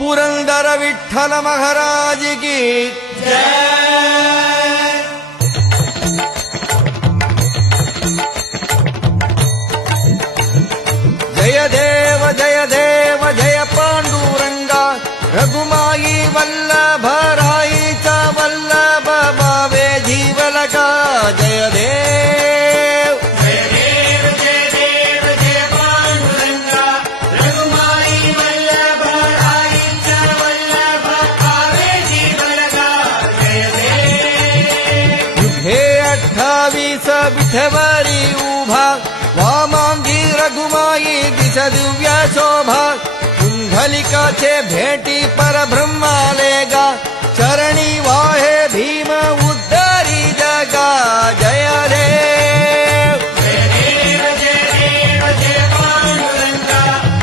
पुरंदर विठ्ठल महाराज की जय। जय देव जय देव जय पांडुरंगा रघुमाई वल्लभ राईचा वल्लभ भावे जीवलका जय देव। जय देव जय देव जय पांडुरंगा रघुमाई वल्लभ राईचा वल्लभ भावे जीवलका जय देव। हे 28 विठेवरी उभा वामांगी रघुमाई दिस दिव्य शोभा कुंडलिकाचे भेटी परब्रह्मालेगा चरणी वाहे भीम उद्धारी जगा जय देव।